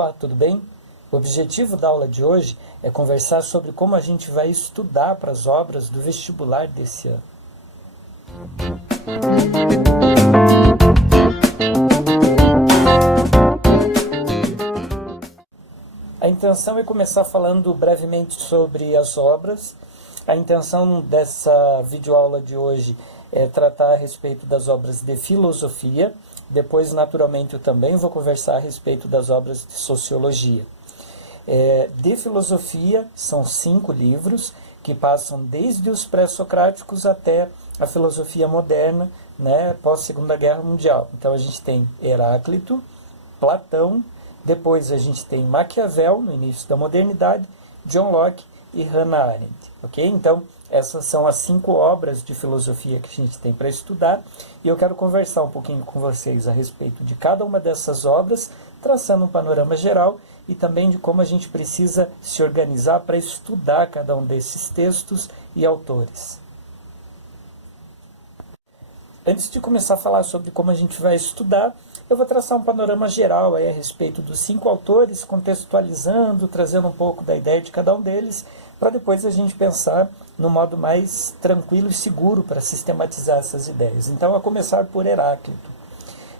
Olá, tudo bem? O objetivo da aula de hoje é conversar sobre como a gente vai estudar para as obras do vestibular desse ano. A intenção é começar falando brevemente sobre as obras. A intenção dessa videoaula de hoje é tratar a respeito das obras de filosofia. Depois, naturalmente, eu também vou conversar a respeito das obras de sociologia. De filosofia, são 5 livros que passam desde os pré-socráticos até a filosofia moderna, né, pós-Segunda Guerra Mundial. Então, a gente tem Heráclito, Platão, depois a gente tem Maquiavel, no início da modernidade, John Locke e Hannah Arendt. Ok? Então, essas são as 5 obras de filosofia que a gente tem para estudar, e eu quero conversar um pouquinho com vocês a respeito de cada uma dessas obras, traçando um panorama geral e também de como a gente precisa se organizar para estudar cada um desses textos e autores. Antes de começar a falar sobre como a gente vai estudar, eu vou traçar um panorama geral aí a respeito dos 5 autores, contextualizando, trazendo um pouco da ideia de cada um deles, para depois a gente pensar no modo mais tranquilo e seguro para sistematizar essas ideias. Então, a começar por Heráclito.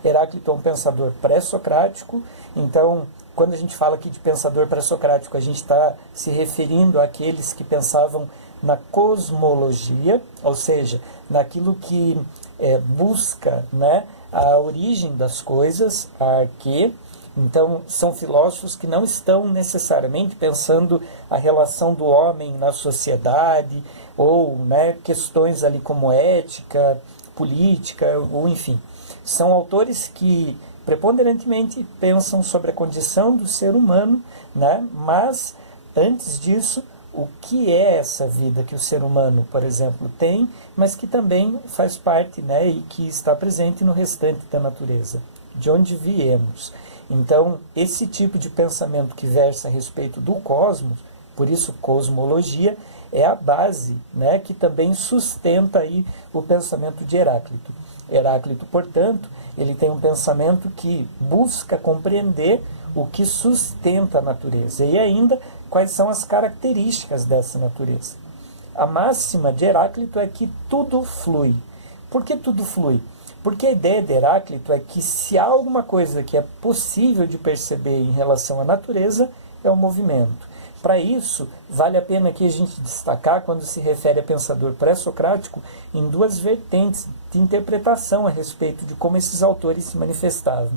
Heráclito é um pensador pré-socrático, então, quando a gente fala aqui de pensador pré-socrático, a gente está se referindo àqueles que pensavam na cosmologia, ou seja, naquilo que busca, né, a origem das coisas, a arquê. Então, são filósofos que não estão necessariamente pensando a relação do homem na sociedade, ou, né, questões ali como ética, política, ou enfim. São autores que preponderantemente pensam sobre a condição do ser humano, né, mas, antes disso, o que é essa vida que o ser humano, por exemplo, tem, mas que também faz parte, né, e que está presente no restante da natureza, de onde viemos. Então, esse tipo de pensamento que versa a respeito do cosmos, por isso cosmologia, é a base, né, que também sustenta aí o pensamento de Heráclito. Heráclito, portanto, ele tem um pensamento que busca compreender o que sustenta a natureza e ainda quais são as características dessa natureza. A máxima de Heráclito é que tudo flui. Por que tudo flui? Porque a ideia de Heráclito é que se há alguma coisa que é possível de perceber em relação à natureza, é o movimento. Para isso, vale a pena aqui a gente destacar, quando se refere a pensador pré-socrático, em 2 vertentes de interpretação a respeito de como esses autores se manifestavam.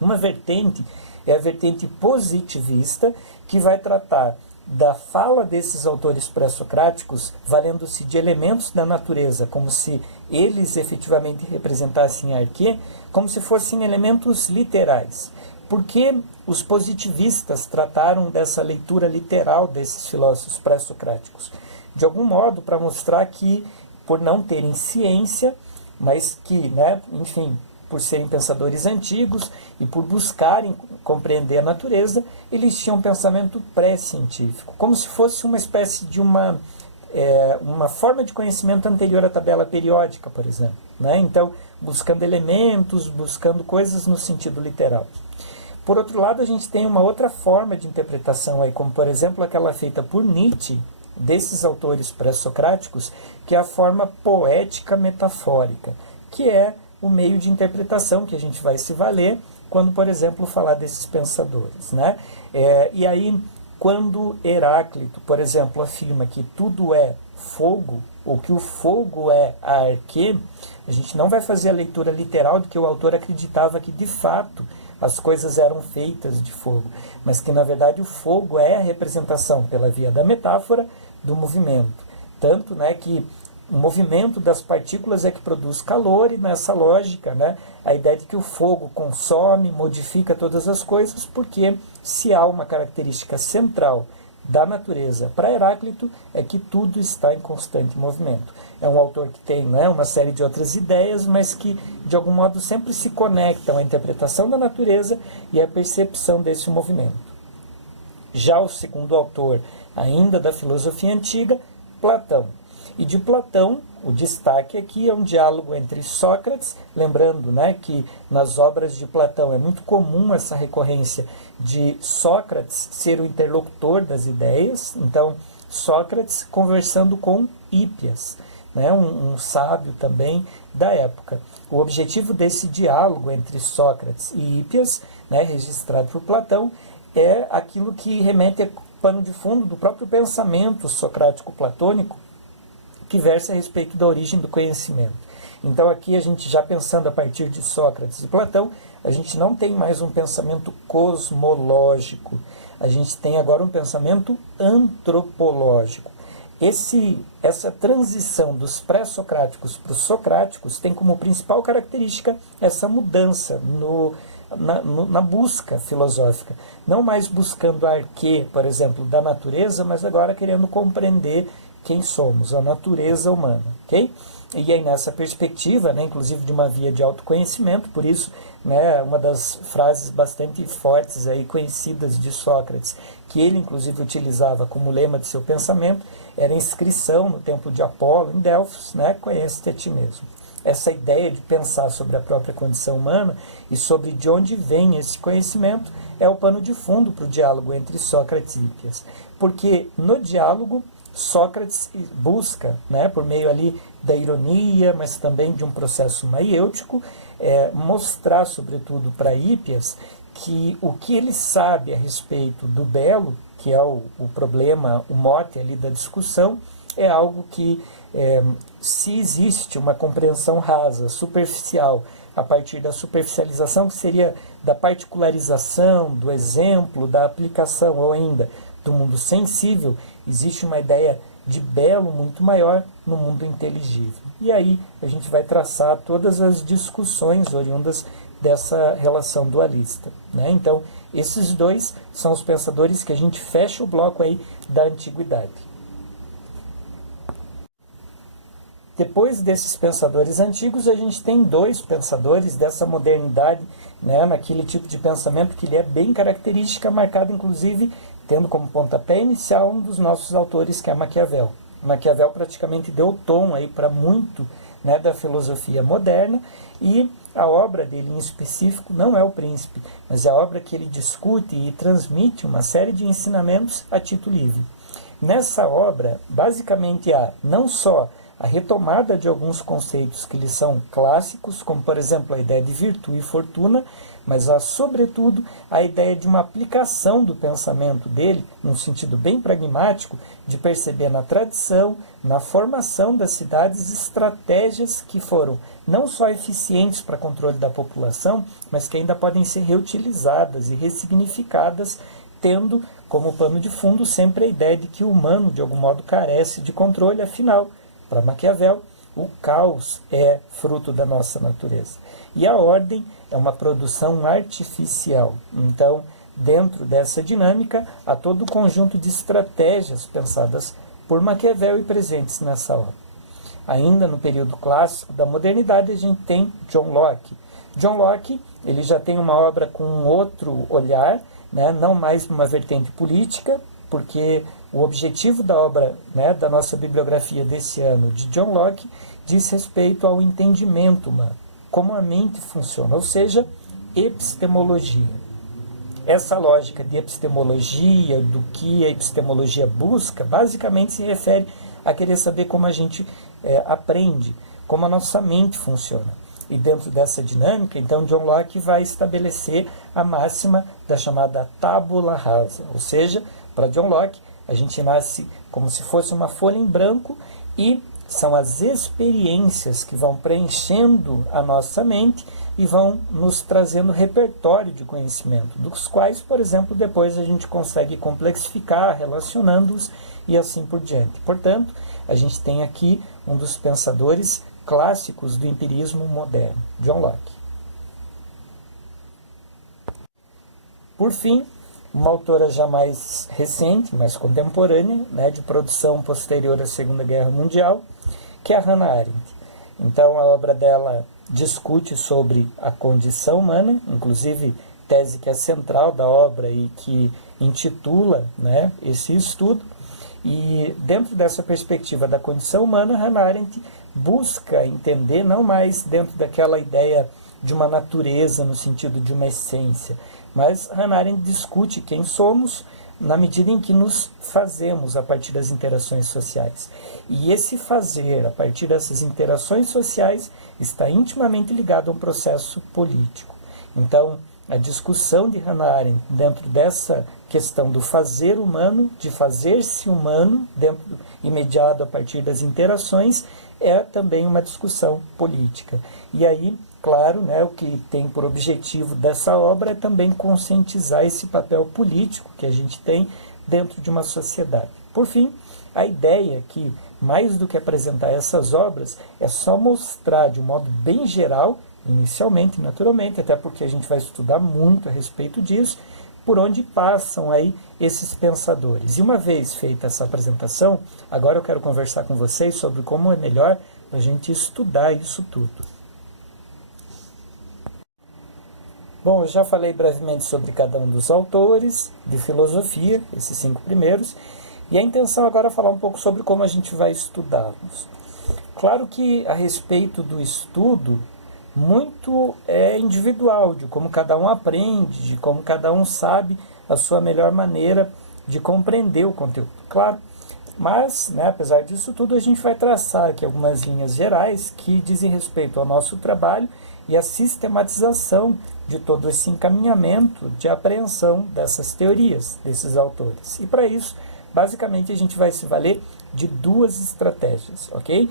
Uma vertente é a vertente positivista, que vai tratar da fala desses autores pré-socráticos, valendo-se de elementos da natureza, como se eles efetivamente representassem a arquê, como se fossem elementos literais. Por que os positivistas trataram dessa leitura literal desses filósofos pré-socráticos? De algum modo, para mostrar que, por não terem ciência, mas que, né, enfim, por serem pensadores antigos e por buscarem compreender a natureza, eles tinham um pensamento pré-científico, como se fosse uma espécie de uma forma de conhecimento anterior à tabela periódica, por exemplo, né? Então, buscando elementos, buscando coisas no sentido literal. Por outro lado, a gente tem uma outra forma de interpretação, aí, como por exemplo aquela feita por Nietzsche, desses autores pré-socráticos, que é a forma poética metafórica, que é o meio de interpretação que a gente vai se valer quando, por exemplo, falar desses pensadores, né? E aí, quando Heráclito, por exemplo, afirma que tudo é fogo, ou que o fogo é a arquê, a gente não vai fazer a leitura literal de que o autor acreditava que, de fato, as coisas eram feitas de fogo, mas que, na verdade, o fogo é a representação, pela via da metáfora, do movimento. Tanto, né, que o movimento das partículas é que produz calor, e nessa lógica, né, a ideia de que o fogo consome, modifica todas as coisas, porque se há uma característica central da natureza para Heráclito, é que tudo está em constante movimento. É um autor que tem, né, uma série de outras ideias, mas que, de algum modo, sempre se conectam à interpretação da natureza e à percepção desse movimento. Já o segundo autor, ainda da filosofia antiga, Platão. E de Platão, o destaque aqui é um diálogo entre Sócrates, lembrando, né, que nas obras de Platão é muito comum essa recorrência de Sócrates ser o interlocutor das ideias, então Sócrates conversando com Hípias, né, um sábio também da época. O objetivo desse diálogo entre Sócrates e Hípias, né, registrado por Platão, é aquilo que remete a pano de fundo do próprio pensamento socrático-platônico, que versa a respeito da origem do conhecimento. Então aqui a gente já pensando a partir de Sócrates e Platão, a gente não tem mais um pensamento cosmológico, a gente tem agora um pensamento antropológico. Essa transição dos pré-socráticos para os socráticos tem como principal característica essa mudança na busca filosófica. Não mais buscando a arquê, por exemplo, da natureza, mas agora querendo compreender quem somos, a natureza humana. Okay? E aí nessa perspectiva, né, inclusive de uma via de autoconhecimento, por isso, né, uma das frases bastante fortes aí, conhecidas de Sócrates, que ele inclusive utilizava como lema de seu pensamento, era a inscrição no templo de Apolo, em Delfos, né, conhece-te a ti mesmo. Essa ideia de pensar sobre a própria condição humana e sobre de onde vem esse conhecimento é o pano de fundo para o diálogo entre Sócrates e Hípias. Porque no diálogo, Sócrates busca, né, por meio ali da ironia, mas também de um processo maiêutico, mostrar, sobretudo para Hípias, que o que ele sabe a respeito do belo, que é o problema, o mote ali da discussão, é algo que, se existe uma compreensão rasa, superficial, a partir da superficialização, que seria da particularização, do exemplo, da aplicação, ou ainda do mundo sensível, existe uma ideia de belo muito maior no mundo inteligível. E aí a gente vai traçar todas as discussões oriundas dessa relação dualista, né? Então, esses dois são os pensadores que a gente fecha o bloco aí da antiguidade. Depois desses pensadores antigos, a gente tem dois pensadores dessa modernidade, né, naquele tipo de pensamento que ele é bem característica, marcado inclusive tendo como pontapé inicial um dos nossos autores, que é Maquiavel. Maquiavel praticamente deu tom aí para muito, né, da filosofia moderna, e a obra dele em específico não é O Príncipe, mas é a obra que ele discute e transmite uma série de ensinamentos a título livre. Nessa obra, basicamente há não só a retomada de alguns conceitos que lhe são clássicos, como por exemplo a ideia de virtude e fortuna, mas há sobretudo a ideia de uma aplicação do pensamento dele, num sentido bem pragmático, de perceber na tradição, na formação das cidades, estratégias que foram não só eficientes para controle da população, mas que ainda podem ser reutilizadas e ressignificadas, tendo como pano de fundo sempre a ideia de que o humano, de algum modo, carece de controle, afinal, para Maquiavel, o caos é fruto da nossa natureza. E a ordem é uma produção artificial. Então, dentro dessa dinâmica, há todo o conjunto de estratégias pensadas por Maquiavel e presentes nessa obra. Ainda no período clássico da modernidade, a gente tem John Locke. John Locke, ele já tem uma obra com um outro olhar, né, não mais numa vertente política, porque o objetivo da obra, né, da nossa bibliografia desse ano, de John Locke, diz respeito ao entendimento humano, como a mente funciona, ou seja, epistemologia. Essa lógica de epistemologia, do que a epistemologia busca, basicamente se refere a querer saber como a gente aprende, como a nossa mente funciona. E dentro dessa dinâmica, então, John Locke vai estabelecer a máxima da chamada tábula rasa, ou seja, para John Locke, a gente nasce como se fosse uma folha em branco e são as experiências que vão preenchendo a nossa mente e vão nos trazendo repertório de conhecimento, dos quais, por exemplo, depois a gente consegue complexificar, relacionando-os e assim por diante. Portanto, a gente tem aqui um dos pensadores clássicos do empirismo moderno, John Locke. Por fim, uma autora já mais recente, mais contemporânea, né, de produção posterior à Segunda Guerra Mundial, que é a Hannah Arendt. Então, a obra dela discute sobre a condição humana, inclusive tese que é central da obra e que intitula, né, esse estudo, E dentro dessa perspectiva da condição humana, Hannah Arendt busca entender não mais dentro daquela ideia de uma natureza no sentido de uma essência, mas Hannah Arendt discute quem somos na medida em que nos fazemos a partir das interações sociais. E esse fazer a partir dessas interações sociais está intimamente ligado a um processo político. Então, a discussão de Hannah Arendt dentro dessa questão do fazer humano, de fazer-se humano, dentro, imediado a partir das interações, é também uma discussão política. E aí, claro, né, o que tem por objetivo dessa obra é também conscientizar esse papel político que a gente tem dentro de uma sociedade. Por fim, a ideia é que, mais do que apresentar essas obras, é só mostrar de um modo bem geral, inicialmente, naturalmente, até porque a gente vai estudar muito a respeito disso, por onde passam aí esses pensadores. E uma vez feita essa apresentação, agora eu quero conversar com vocês sobre como é melhor a gente estudar isso tudo. Bom, eu já falei brevemente sobre cada um dos autores de filosofia, esses 5 primeiros, e a intenção agora é falar um pouco sobre como a gente vai estudá-los. Claro que a respeito do estudo, muito é individual, de como cada um aprende, de como cada um sabe a sua melhor maneira de compreender o conteúdo, claro. Mas, né, apesar disso tudo, a gente vai traçar aqui algumas linhas gerais que dizem respeito ao nosso trabalho e à sistematização de todo esse encaminhamento de apreensão dessas teorias, desses autores. E para isso, basicamente, a gente vai se valer de 2 estratégias, ok?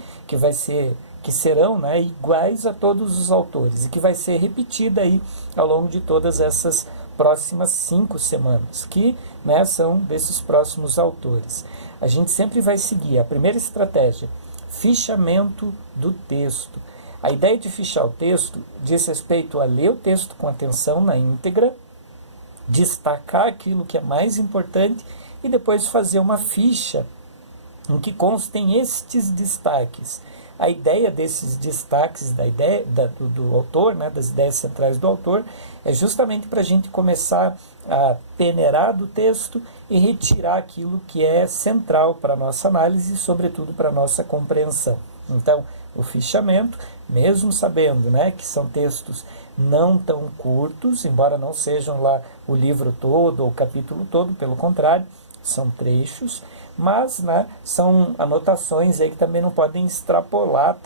Que serão, né, iguais a todos os autores e que vai ser repetida aí ao longo de todas essas próximas 5 semanas, que, né, são desses próximos autores. A gente sempre vai seguir a primeira estratégia, fichamento do texto. A ideia de fichar o texto diz respeito a ler o texto com atenção na íntegra, destacar aquilo que é mais importante e depois fazer uma ficha em que constem estes destaques. A ideia desses destaques do autor, né, das ideias centrais do autor, é justamente para a gente começar a peneirar do texto e retirar aquilo que é central para a nossa análise e, sobretudo, para a nossa compreensão. Então, o fichamento, mesmo sabendo, né, que são textos não tão curtos, embora não sejam lá o livro todo ou o capítulo todo, pelo contrário, são trechos, mas, né, são anotações aí que também não podem extrapolar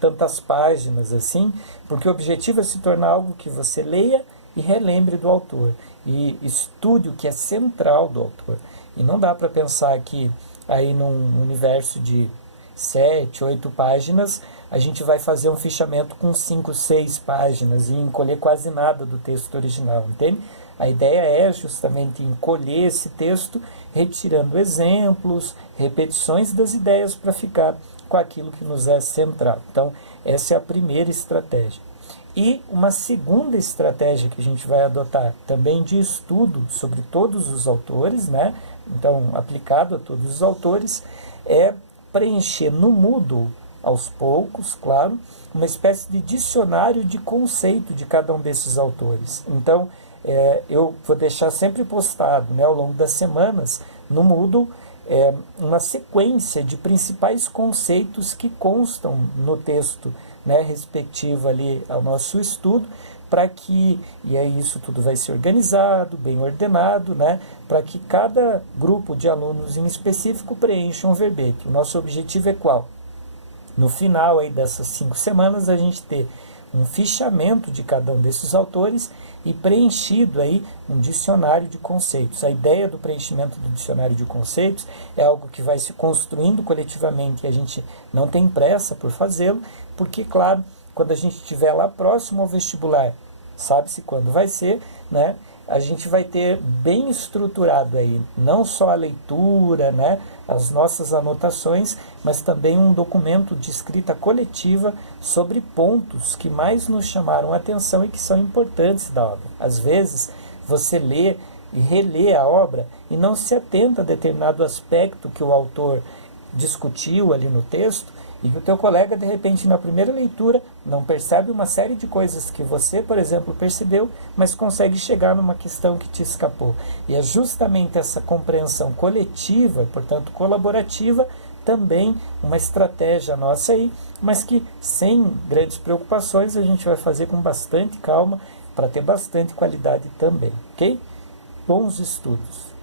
tantas páginas assim, porque o objetivo é se tornar algo que você leia e relembre do autor, e estude o que é central do autor. E não dá para pensar que aí num universo de 7, 8 páginas, a gente vai fazer um fichamento com 5, 6 páginas e encolher quase nada do texto original, entende? A ideia é justamente encolher esse texto, retirando exemplos, repetições das ideias para ficar com aquilo que nos é central. Então, essa é a primeira estratégia. E uma segunda estratégia que a gente vai adotar também de estudo sobre todos os autores, né? Então, aplicado a todos os autores, é preencher no Moodle, aos poucos, claro, uma espécie de dicionário de conceito de cada um desses autores. Então, eu vou deixar sempre postado, né, ao longo das semanas no Moodle uma sequência de principais conceitos que constam no texto, né, respectivo ali ao nosso estudo, para que, e aí isso tudo vai ser organizado, bem ordenado, né, para que cada grupo de alunos em específico preencha um verbete. O nosso objetivo é qual? No final aí dessas 5 semanas, a gente ter um fichamento de cada um desses autores e preenchido aí um dicionário de conceitos. A ideia do preenchimento do dicionário de conceitos é algo que vai se construindo coletivamente e a gente não tem pressa por fazê-lo, porque, claro, quando a gente estiver lá próximo ao vestibular, sabe-se quando vai ser, né? A gente vai ter bem estruturado aí, não só a leitura, né, as nossas anotações, mas também um documento de escrita coletiva sobre pontos que mais nos chamaram a atenção e que são importantes da obra. Às vezes, você lê e relê a obra e não se atenta a determinado aspecto que o autor discutiu ali no texto, E que o teu colega, de repente, na primeira leitura, não percebe uma série de coisas que você, por exemplo, percebeu, mas consegue chegar numa questão que te escapou. E é justamente essa compreensão coletiva, portanto colaborativa, também uma estratégia nossa aí, mas que sem grandes preocupações a gente vai fazer com bastante calma para ter bastante qualidade também, ok? Bons estudos!